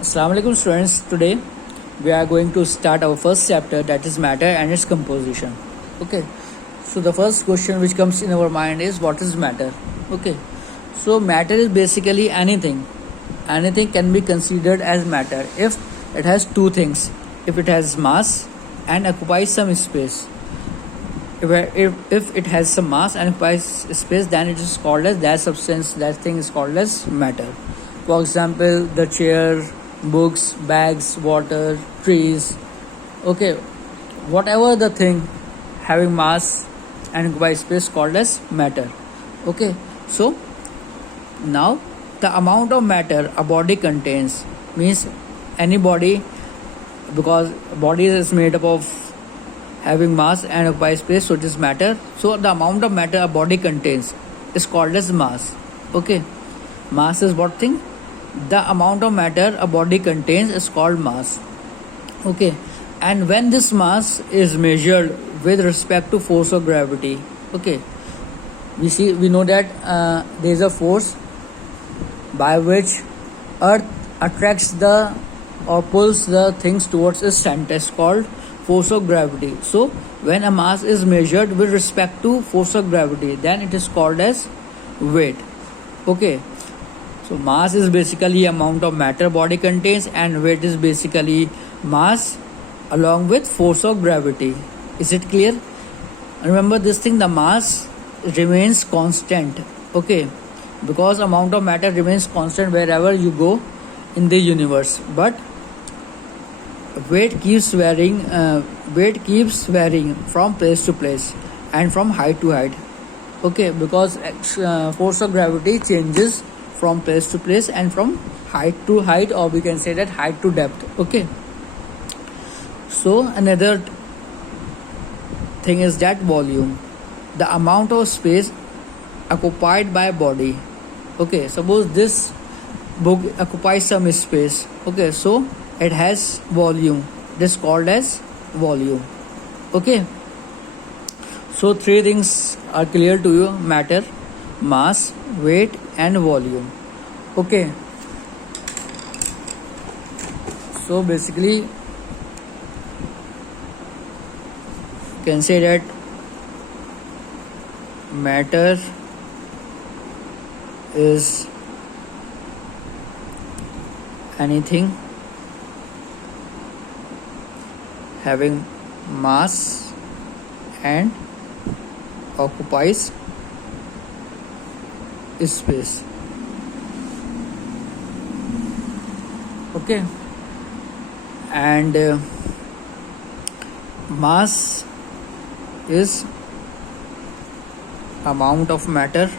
Assalamu alaikum students. Today we are going to start our first chapter, that is matter and its composition. Okay. So the first question which comes in our mind is, what is matter? Okay. So matter is basically anything. Anything can be considered as matter if it has two things. If it has mass and occupies some space. If it has some mass and occupies space, then it is called as that substance, that thing is called as matter. For example, the chair, books, bags, water, trees. Okay, whatever the thing having mass and occupies space called as matter. Okay, so now the amount of matter a body contains means any body, because body is made up of having mass and occupies space, so it is matter. So the amount of matter a body contains is called as mass. Okay, mass is what thing? The amount of matter a body contains is called mass. Okay, and when this mass is measured with respect to force of gravity, okay, we know that there is a force by which earth attracts the or pulls the things towards its center, is called force of gravity. So when a mass is measured with respect to force of gravity, then it is called as weight. Okay, so mass is basically amount of matter body contains, and weight is basically mass along with force of gravity. Is it clear? Remember this thing, the mass remains constant. Okay, because amount of matter remains constant wherever you go in the universe, but weight keeps varying. Weight keeps varying from place to place and from height to height. Okay, because force of gravity changes from place to place and from height to height, or we can say that height to depth. Okay, so another thing is that volume, the amount of space occupied by a body. Okay, suppose this book occupies some space. Okay, so it has volume, it is called as volume. Okay, so three things are clear to you: matter, mass, weight and volume. Okay, so basically you can say that matter is anything having mass and occupies space. Okay, and mass is amount of matter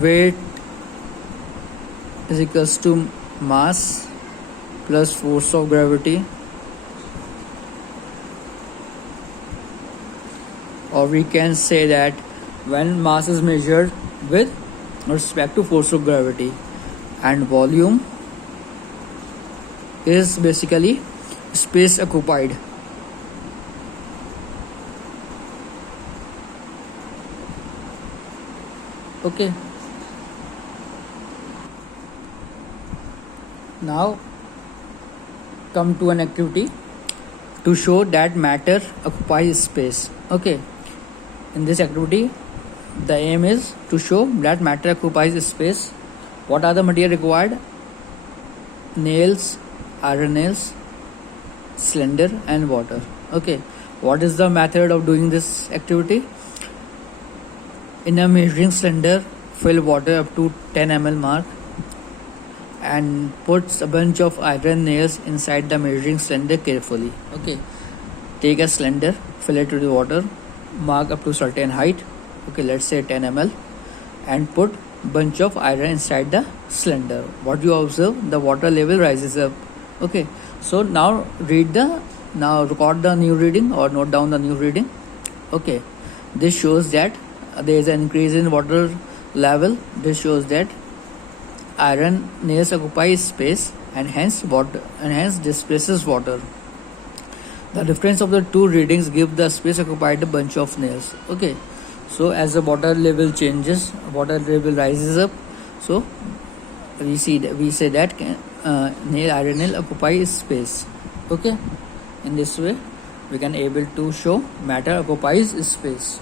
weight is equals to mass plus force of gravity, or we can say that when mass is measured with respect to force of gravity, and volume is basically space occupied. Okay, now come to an activity to show that matter occupies space. Okay, in this activity the aim is to show that matter occupies space. What are the material required? Nails, iron nails, cylinder and water. Okay, what is the method of doing this activity? In a measuring cylinder, fill water up to 10 ml mark and put a bunch of iron nails inside the measuring cylinder carefully. Okay, take a cylinder, fill it with water, mark up to certain height. Okay, let's say 10 ml, and put bunch of iron inside the cylinder. What you observe, the water level rises up. Okay, so now record the new reading or note down the new reading. Okay, this shows that there is an increase in water level. This shows that iron nails occupy space and hence displaces water. The difference of the two readings give the space occupied a bunch of nails. Okay, So as the water level changes, water level rises up, so we say that nil iron nil occupies space. Okay, in this way we can able to show matter occupies space.